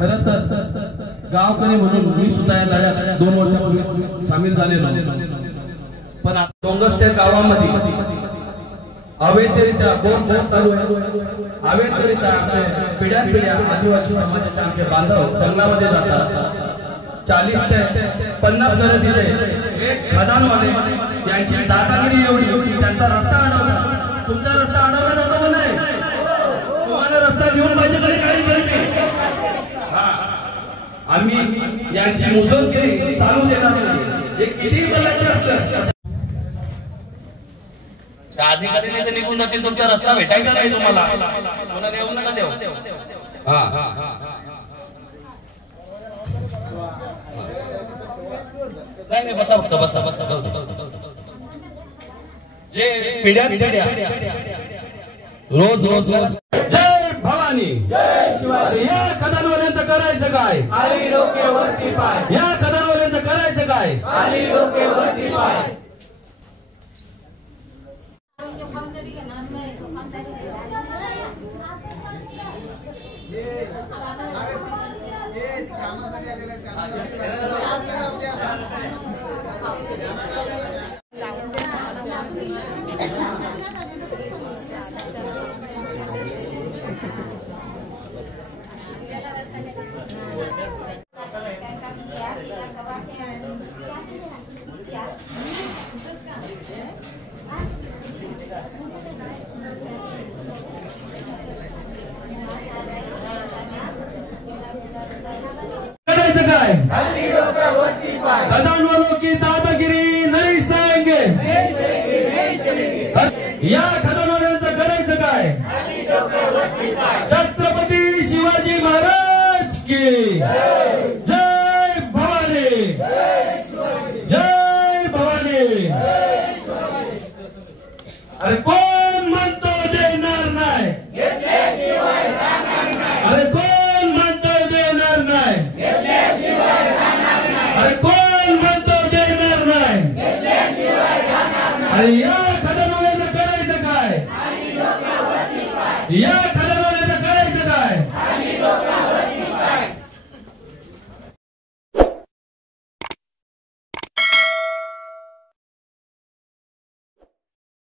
खरं तर गावकरी म्हणून मी सुद्धा या लढ्यात 2 वर्षापूर्वी सामील झालेलो, पण डोंगस्ते गावामध्ये अवैधरित्या बोट चालू आहे। अवैधरित्या आमचे पिढ्या आदिवासी समाजाचे आमचे बांधव जंगलामध्ये जातात। 40 ते 50 घरं तिथे एक खदानवाले यांची दादागिरी एवढी, त्यांचा रस्ता अडवला। तुमचा रस्ता अडवला जातो का नाही? तुम्हाला रस्ता घेऊन पाहिजे तरी काही गरज आम्ही यांची मुजतगिरी चालू देणार नाही। हे किती बोलायचे असतं अधिकारी नाही तर निघून जातील, तुमचा रस्ता भेटायचा नाही तुम्हाला, कोणाला येऊ नका देऊ। नाही बसा फक्त बसा बसा जे पिढ्या रोज जय भवानी जय शिवाजी। या खदानवाल्यांचं करायचं काय? आली डोक्यावरती पाय। या खदानवाल्यांचं करायचं काय? आली डोक्यावरती पाय। खदानवालों की दादागिरी नहीं सहेंगे। या खदानवाल्यांचं करायचं काय? छत्रपती शिवाजी महाराज की जय भवानी जय भवानी। अरे कोण म्हणतो देणार नाही? अरे कोण म्हणतो देणार नाही? अरे कोण म्हणतो देणार नाही? अरे या खदानवाल्यांचं करायचं काय? या